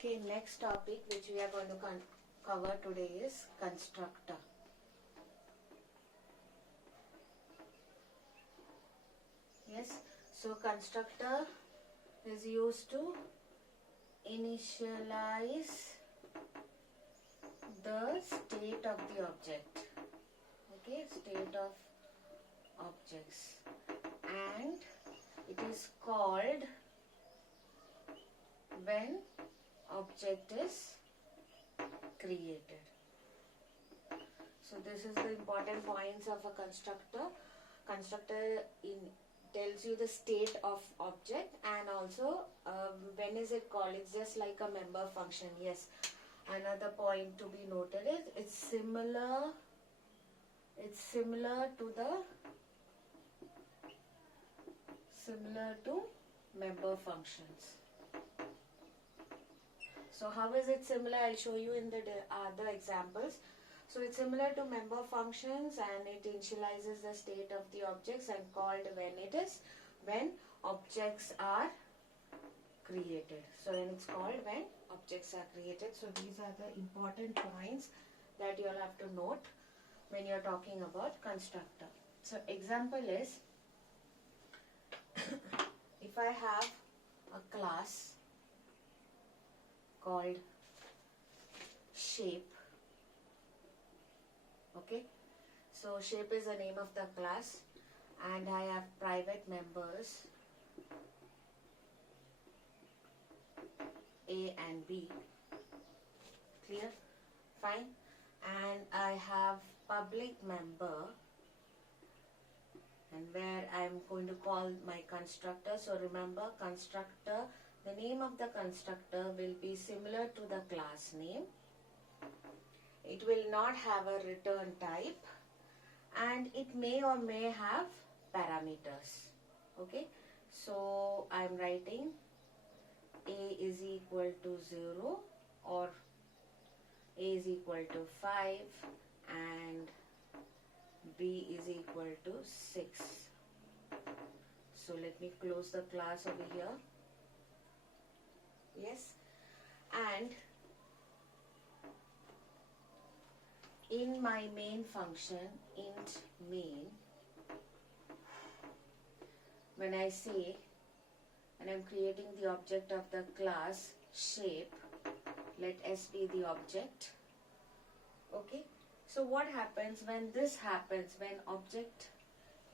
Okay, next topic which we are going to cover today is constructor. Yes, so constructor is used to initialize the state of the object. Okay, state of objects, and it is called when object is created. So this is the important points of a constructor. Constructor tells you the state of object, and also when is it called. It's just like a member function. Yes, another point to be noted is it's similar to member functions. So how is it similar? I'll show you in the other examples. So it's similar to member functions, and it initializes the state of the objects and called when objects are created. So when it's called when objects are created. So these are the important points that you'll have to note when you're talking about constructor. So example is, if I have a class called shape. Okay, so shape is the name of the class, and I have private members A and B. Clear? Fine. And I have public member, and where I am going to call my constructor. So remember, constructor, the name of the constructor will be similar to the class name. It will not have a return type, and it may or may have parameters. Okay, so I am writing A is equal to 0, or A is equal to 5, and B is equal to 6. So let me close the class over here. Yes, and in my main function, int main, when I say, and I'm creating the object of the class shape, let S be the object. Okay, so what happens when this happens? When object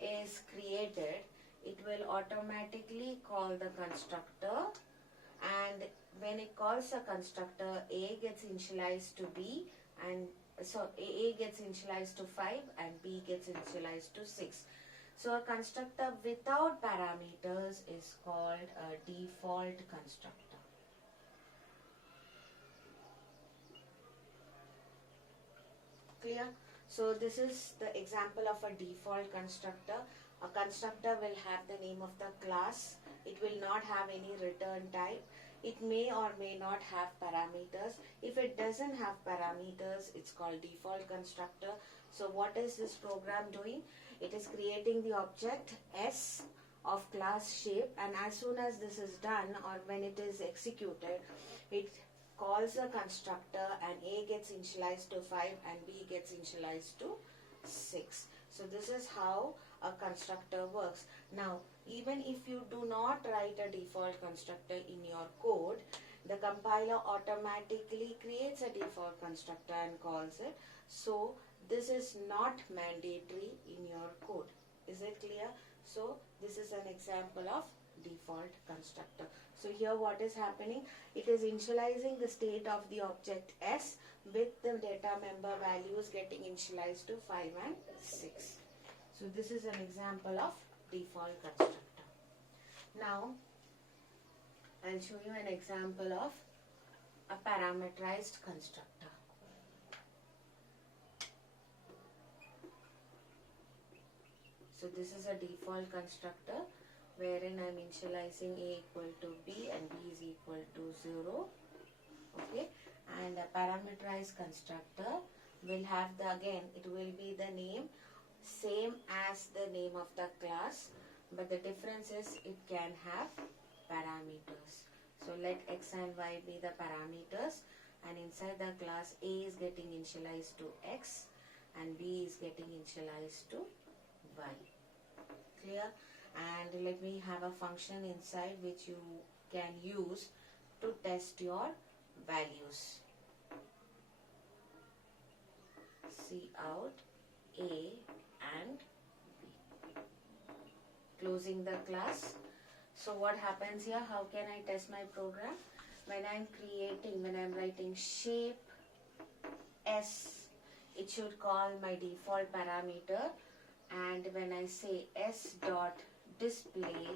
is created, it will automatically call the constructor, and when it calls a constructor, A gets initialized to B, and so A gets initialized to 5 and B gets initialized to 6. So a constructor without parameters is called a default constructor. Clear? So this is the example of a default constructor. A constructor will have the name of the class. It will not have any return type. It may or may not have parameters. If it doesn't have parameters, it's called default constructor. So what is this program doing? It is creating the object S of class shape, and as soon as this is done, or when it is executed, it calls a constructor, and A gets initialized to 5 and B gets initialized to 6. So this is how a constructor works. Now, even if you do not write a default constructor in your code, the compiler automatically creates a default constructor and calls it. So this is not mandatory in your code. Is it clear? So this is an example of default constructor. So here what is happening? It is initializing the state of the object S with the data member values getting initialized to 5 and 6. So this is an example of default constructor. Now I'll show you an example of a parameterized constructor. So this is a default constructor wherein I'm initializing A equal to B and B is equal to 0. Okay, and a parameterized constructor will have the, again it will be the name same as the name of the class, but the difference is it can have parameters. So let x and y be the parameters, and inside the class A is getting initialized to x and B is getting initialized to y. Clear? And let me have a function inside which you can use to test your values. See out A and B. Closing the class. So what happens here? How can I test my program? When I'm writing shape S, it should call my default parameter, and when I say S dot display,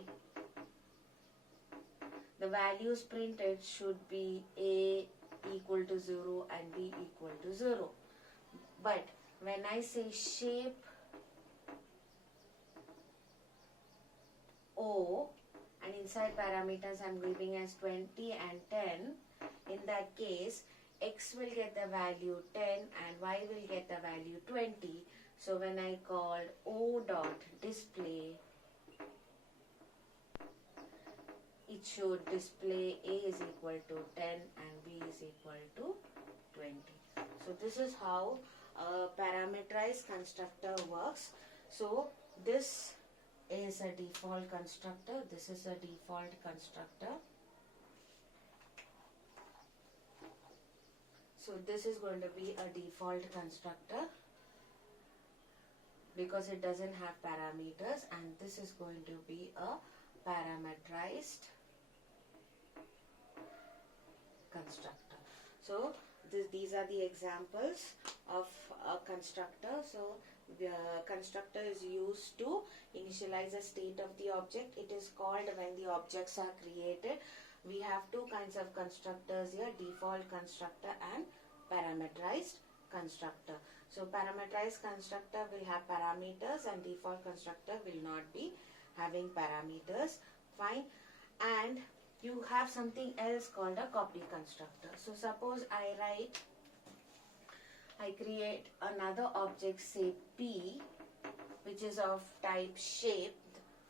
the values printed should be A equal to 0 and B equal to 0. But when I say shape O, and inside parameters I'm giving as 20 and 10, in that case x will get the value 10 and y will get the value 20. So when I called O dot display, it should display A is equal to 10 and B is equal to 20. So this is how a parameterized constructor works. So this is a default constructor. This is a default constructor. So this is going to be a default constructor because it doesn't have parameters, and this is going to be a parameterized constructor. So these are the examples of a constructor. So the constructor is used to initialize a state of the object. It is called when the objects are created. We have two kinds of constructors here: default constructor and parameterized constructor. So parameterized constructor will have parameters and default constructor will not be having parameters. Fine. And you have something else called a copy constructor. So suppose I create another object, say P, which is of type shape.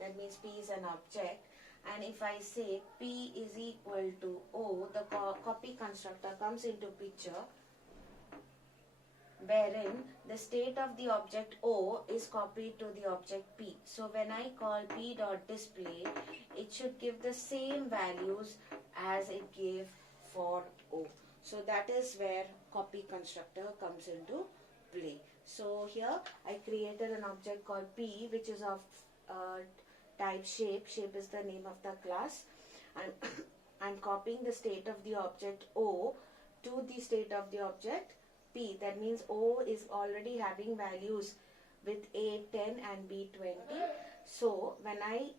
That means P is an object. And if I say P is equal to O, the copy constructor comes into picture, wherein the state of the object O is copied to the object P. So when I call P dot display, it should give the same values as it gave for O. So that is where copy constructor comes into play. So here I created an object called P, which is of type shape. Shape is the name of the class. And I'm copying the state of the object O to the state of the object P. That means O is already having values with A 10 and B 20. So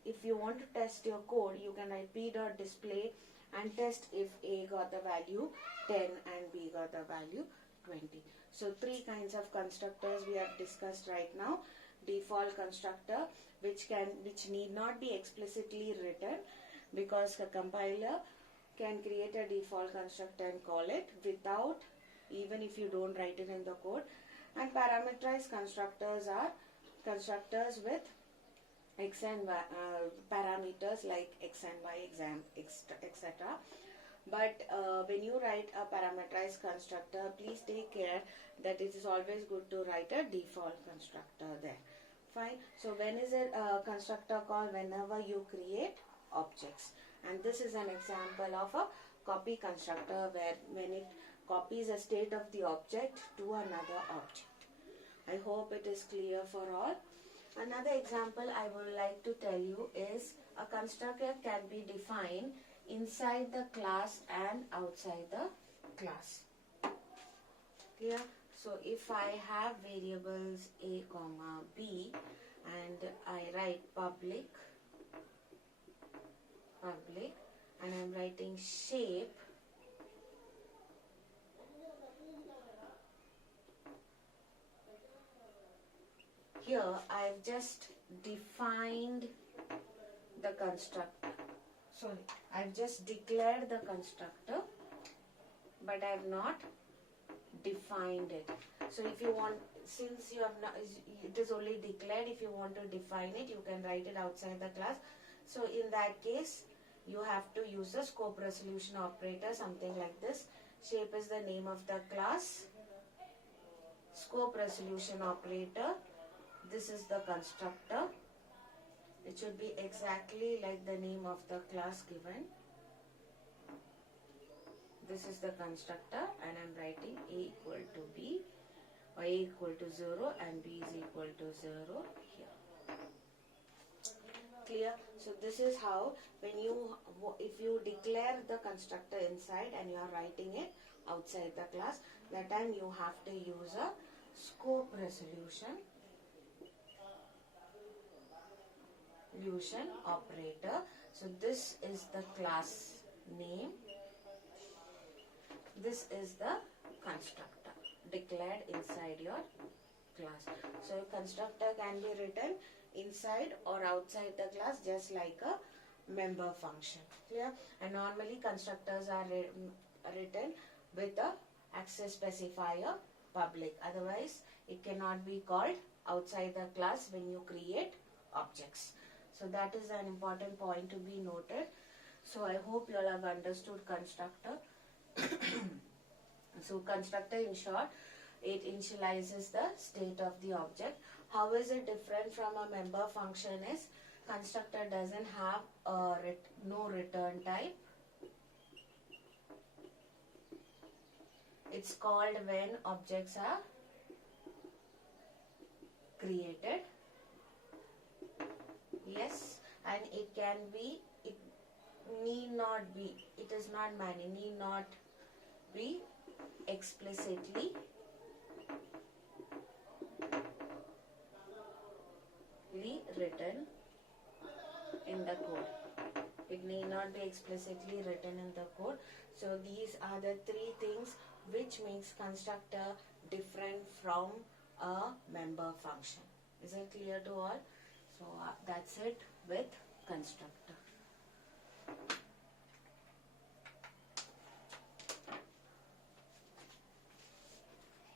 if you want to test your code, you can write P dot display and test if A got the value 10 and B got the value 20. So three kinds of constructors we have discussed right now. Default constructor, which need not be explicitly written, because the compiler can create a default constructor and call it without, even if you don't write it in the code. And parameterized constructors are constructors with x and y, parameters like x and y, etc. But when you write a parameterized constructor, please take care that it is always good to write a default constructor there. Fine. So when is a constructor called? Whenever you create objects. And this is an example of a copy constructor, where when it copies a state of the object to another object. I hope it is clear for all. Another example I would like to tell you is a constructor can be defined inside the class and outside the class. Clear? So if I have variables A, B, and I write public, and I'm writing shape, here I've just defined the constructor. Sorry, I've just declared the constructor, but I've not defined it. So if you want, since you have not, it is only declared, if you want to define it, you can write it outside the class. So in that case, you have to use a scope resolution operator, something like this. Shape is the name of the class. Scope resolution operator. This is the constructor. It should be exactly like the name of the class given. This is the constructor, and I'm writing A equal to B, or A equal to 0 and B is equal to 0 here. Clear? So this is how, when you, if you declare the constructor inside and you are writing it outside the class, that time you have to use a scope resolution operator. So this is the class name. This is the constructor declared inside your class. So constructor can be written inside or outside the class, just like a member function. Clear? And normally constructors are written with the access specifier public. Otherwise, it cannot be called outside the class when you create objects. So that is an important point to be noted. So I hope you all have understood constructor. So constructor, in short, it initializes the state of the object. How is it different from a member function is, constructor doesn't have a no return type. It's called when objects are created. Yes, and it can be, it need not be, it is not many, need not be explicitly written in the code. It need not be explicitly written in the code. So these are the three things which makes constructor different from a member function. Is it clear to all? So that's it with constructor.